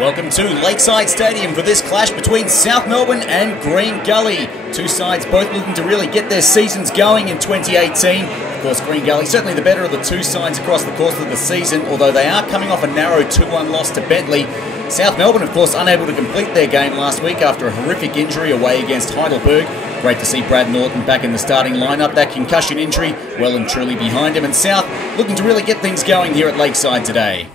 Welcome to Lakeside Stadium for this clash between South Melbourne and Green Gully. Two sides both looking to really get their seasons going in 2018. Of course, Green Gully certainly the better of the two sides across the course of the season, although they are coming off a narrow 2-1 loss to Bentley. South Melbourne, of course, unable to complete their game last week after a horrific injury away against Heidelberg. Great to see Brad Norton back in the starting lineup. That concussion injury well and truly behind him, and South looking to really get things going here at Lakeside today.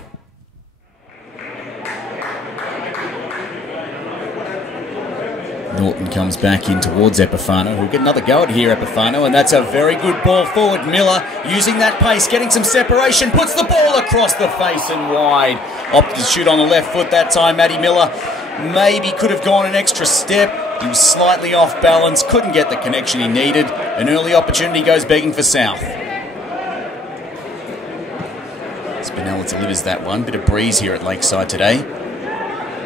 Norton comes back in towards Epifano, who'll get another go at here, Epifano, and that's a very good ball forward. Miller using that pace, getting some separation, puts the ball across the face and wide. Opted to shoot on the left foot that time. Matty Miller maybe could have gone an extra step. He was slightly off balance, couldn't get the connection he needed. An early opportunity goes begging for South. Spinella delivers that one. Bit of breeze here at Lakeside today.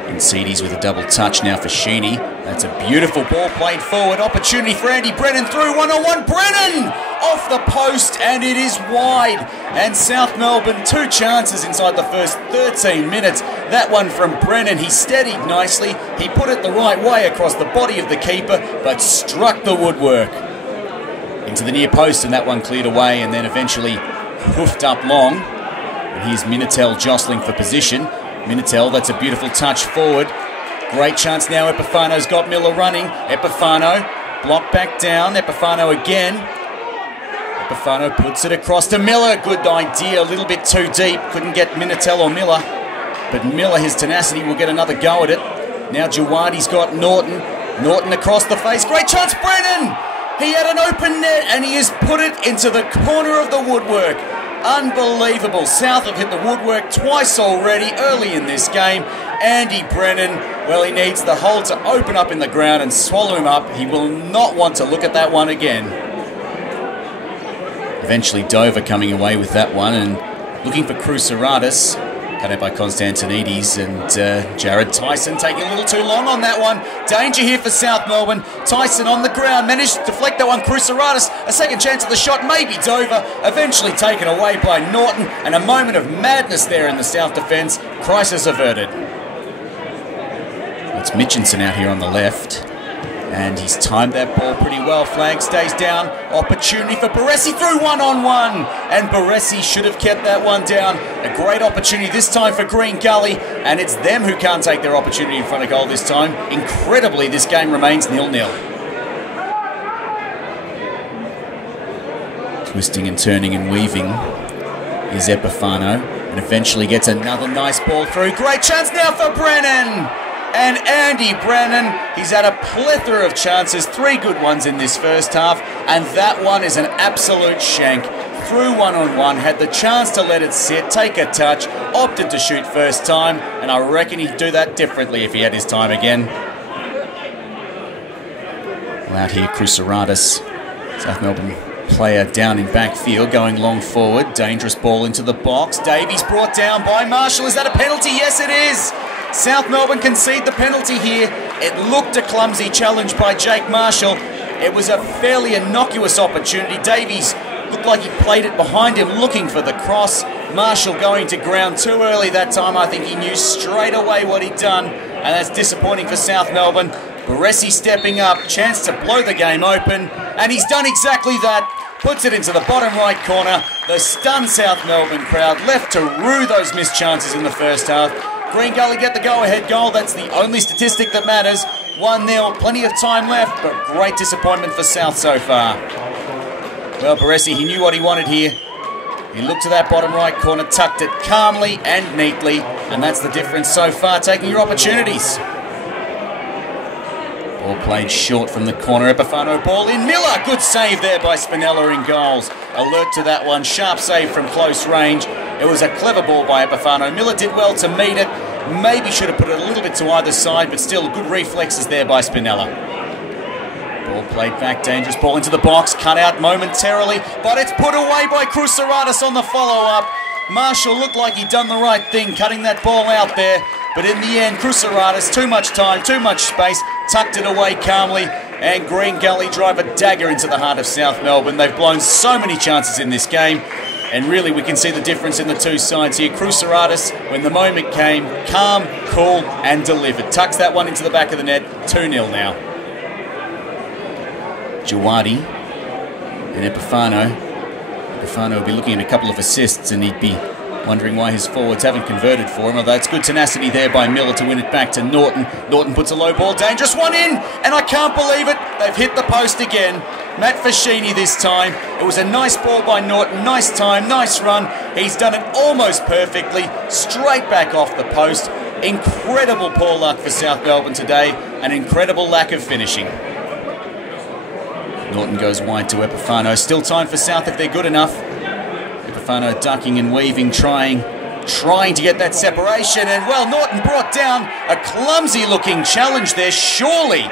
Insidi's with a double touch now for Sheeny. That's a beautiful ball played forward. Opportunity for Andy Brennan through one-on-one. Brennan off the post, and it is wide. And South Melbourne, two chances inside the first 13 minutes. That one from Brennan. He steadied nicely. He put it the right way across the body of the keeper, but struck the woodwork into the near post, and that one cleared away and then eventually hoofed up long. And here's Minitel jostling for position. Minitel, that's a beautiful touch forward. Great chance now. Epifano's got Miller running. Epifano, blocked back down. Epifano again. Epifano puts it across to Miller. Good idea, a little bit too deep. Couldn't get Minitel or Miller. But Miller, his tenacity, will get another go at it. Now Jawadi's got Norton. Norton across the face. Great chance, Brennan! He had an open net and he has put it into the corner of the woodwork. Unbelievable. South have hit the woodwork twice already early in this game. Andy Brennan, well, he needs the hole to open up in the ground and swallow him up. He will not want to look at that one again. Eventually Dover coming away with that one and looking for Cruceratus. Cut out by Constantinides, and Jared Tyson taking a little too long on that one. Danger here for South Melbourne. Tyson on the ground, managed to deflect that one. Cruceratus, a second chance at the shot, maybe Dover. Eventually taken away by Norton, and a moment of madness there in the South defence. Crisis averted. It's Mitchinson out here on the left, and he's timed that ball pretty well. Flag stays down. Opportunity for Baresi through one-on-one. And Baresi should have kept that one down. A great opportunity this time for Green Gully. And it's them who can't take their opportunity in front of goal this time. Incredibly, this game remains 0-0. Twisting and turning and weaving is Epifano. And eventually gets another nice ball through. Great chance now for Brennan. And Andy Brennan, he's had a plethora of chances, 3 good ones in this first half, and that one is an absolute shank. Through one-on-one, had the chance to let it sit, take a touch, opted to shoot first time, and I reckon he'd do that differently if he had his time again. Well, out here, Cruceratus, South Melbourne player down in backfield, going long forward. Dangerous ball into the box. Davies brought down by Marshall. Is that a penalty? Yes, it is. South Melbourne concede the penalty here. It looked a clumsy challenge by Jake Marshall. It was a fairly innocuous opportunity. Davies looked like he played it behind him, looking for the cross. Marshall going to ground too early that time. I think he knew straight away what he'd done, and that's disappointing for South Melbourne. Baresi stepping up, chance to blow the game open, and he's done exactly that. Puts it into the bottom right corner. The stunned South Melbourne crowd left to rue those missed chances in the first half. Green Gully get the go-ahead goal. That's the only statistic that matters. 1-0, plenty of time left, but great disappointment for South so far. Well, Baresi, he knew what he wanted here. He looked to that bottom right corner, tucked it calmly and neatly, and that's the difference so far, taking your opportunities. Ball played short from the corner. Epifano ball in. Miller, good save there by Spinella in goals. Alert to that one, sharp save from close range. It was a clever ball by Epifano. Miller did well to meet it. Maybe should have put it a little bit to either side, but still good reflexes there by Spinella. Ball played back, dangerous ball into the box, cut out momentarily, but it's put away by Cruceratus on the follow-up. Marshall looked like he'd done the right thing, cutting that ball out there, but in the end, Cruceratus, too much time, too much space, tucked it away calmly, and Green Gully drive a dagger into the heart of South Melbourne. They've blown so many chances in this game, And really, we can see the difference in the two sides here. Cruceratus, when the moment came, calm, cool, and delivered. Tucks that one into the back of the net. 2-0 now. Jawadi and Epifano. Epifano will be looking at a couple of assists, and he'd be wondering why his forwards haven't converted for him. Although it's good tenacity there by Miller to win it back to Norton. Norton puts a low ball, dangerous one in, and I can't believe it. They've hit the post again. Matt Fashini this time. It was a nice ball by Norton, nice time, nice run. He's done it almost perfectly, straight back off the post. Incredible poor luck for South Melbourne today, an incredible lack of finishing. Norton goes wide to Epifano. Still time for South if they're good enough. Epifano ducking and weaving, trying to get that separation. And, well, Norton brought down a clumsy-looking challenge there, surely.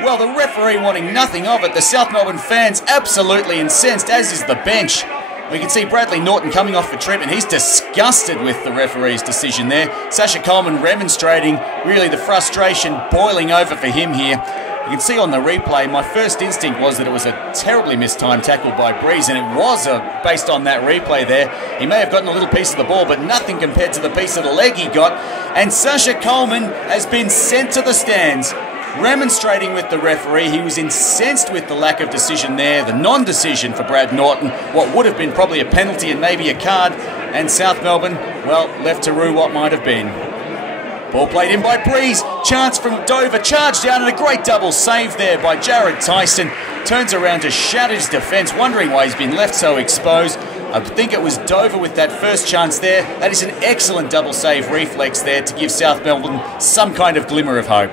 Well, the referee wanting nothing of it. The South Melbourne fans absolutely incensed, as is the bench. We can see Bradley Norton coming off for treatment. He's disgusted with the referee's decision there. Sasha Coleman remonstrating, really the frustration boiling over for him here. You can see on the replay, my first instinct was that it was a terribly mistimed tackle by Breeze, and it was based on that replay there. He may have gotten a little piece of the ball, but nothing compared to the piece of the leg he got. And Sasha Coleman has been sent to the stands, remonstrating with the referee. He was incensed with the lack of decision there, the non-decision for Brad Norton, what would have been probably a penalty and maybe a card. And South Melbourne, well, left to rue what might have been. Ball played in by Breeze. Chance from Dover. Charged down and a great double save there by Jared Tyson. Turns around to shatter his defence, wondering why he's been left so exposed. I think it was Dover with that first chance there. That is an excellent double save reflex there to give South Melbourne some kind of glimmer of hope.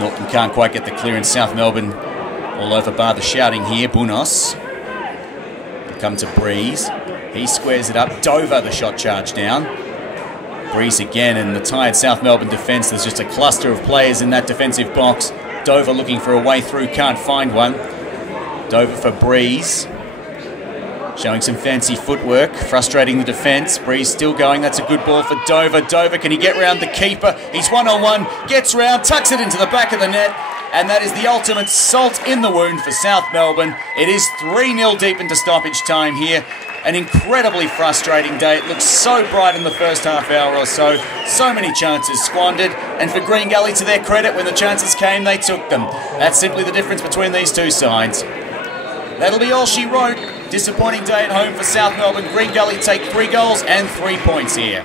Norton can't quite get the clearance. South Melbourne all over bar the shouting here. Bunos. Come to Breeze. He squares it up. Dover the shot charge down. Breeze again, and the tired South Melbourne defence. There's just a cluster of players in that defensive box. Dover looking for a way through, can't find one. Dover for Breeze. Showing some fancy footwork, frustrating the defence. Breeze still going, that's a good ball for Dover. Dover, can he get round the keeper? He's one-on-one, gets round, tucks it into the back of the net. And that is the ultimate salt in the wound for South Melbourne. It is 3-0 deep into stoppage time here. An incredibly frustrating day. It looked so bright in the first half hour or so. So many chances squandered. And for Green Gully, to their credit, when the chances came, they took them. That's simply the difference between these two sides. That'll be all she wrote. Disappointing day at home for South Melbourne. Green Gully take 3 goals and 3 points here.